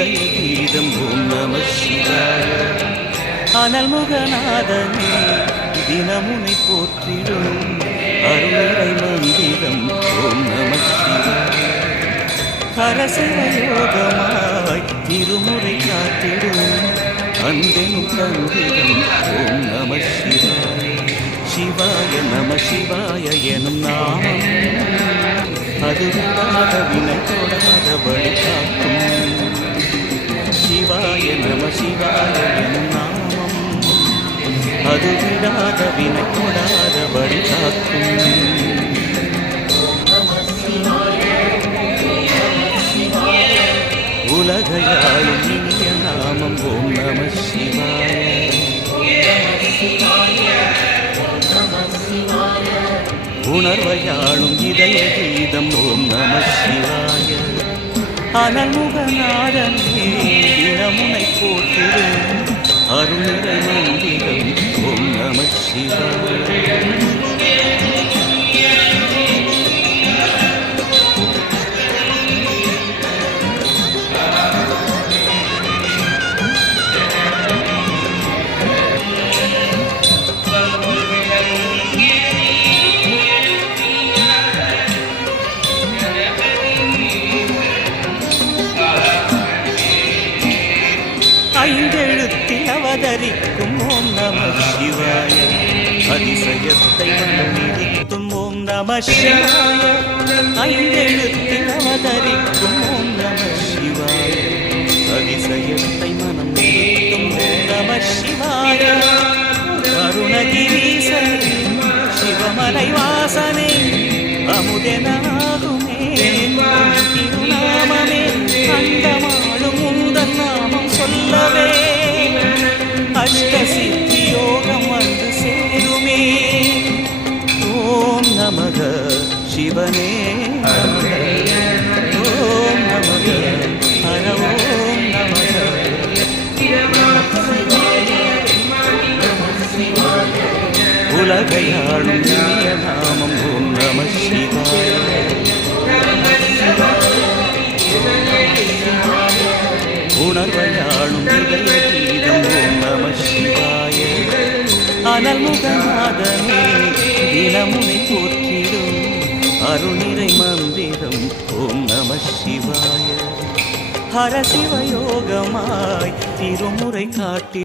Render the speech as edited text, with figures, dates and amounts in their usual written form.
இதய கீதம் ஓம் நம சிவாய. அனல்முகநாதனே தினமுனை போற்றிடும் அருளிறை மந்திரம் ஓம் நம சிவாய. ஹரசிவயோகமாய் திருமுறை காத்திடும் அன்பெனும் தந்திரம் ஓம் நம சிவாய. சிவாய நம சிவாய எனும் நாமம் அது விடாத வினை தொடாத வழி காக்கும். சிவாய நம சிவாய எனும் நாமம் அது விடாத வினை தொடாத வழி காக்கும். உலகையாளும் இனிய நாமம் ஓம் நம சிவாய. உணர்வையாளும் இதய கீதம் ஓம் நம சிவாய. அனல்முகநாதனே தினமுனை போற்றிடும் அருளிறை மந்திரம் ஓம் நம சிவாய. ஐந்தெழுத்தில் அவதரிக்கும் ஓம் நம சிவாய. அதிசயத்தை மனமிருத்தும் ஓம் நம சிவாய. ஐந்தெழுத்தில் அவதரிக்கும் ஓம் நம சிவாய. அதிசயத்தை மனம் நிறுத்தும் ஓம் நம சிவாய. கருணகிரீசன் சிவமலை வாசனே அமுதனாகுமே திருநாமமே. அண்டமாளும் உந்தன் நாமம் சொல்லவே அஷ்டசித்தி யோகம் வந்து சேருமே. ஓம் நமக சிவனே நமக. ஓம் நமக ஹர ஓம் நமக. உலகையாளும் இனிய நாமம் ஓம் நம சிவாய. உணர்வையாளும் இதய கீதம் ஓம் நம சிவாய. அனல்முகநாதனே தினமுனை போற்றிடும் அருளிறை மந்திரம் ஓம் நம சிவாய. ஹரசிவயோகமாய் திருமுறை காட்டி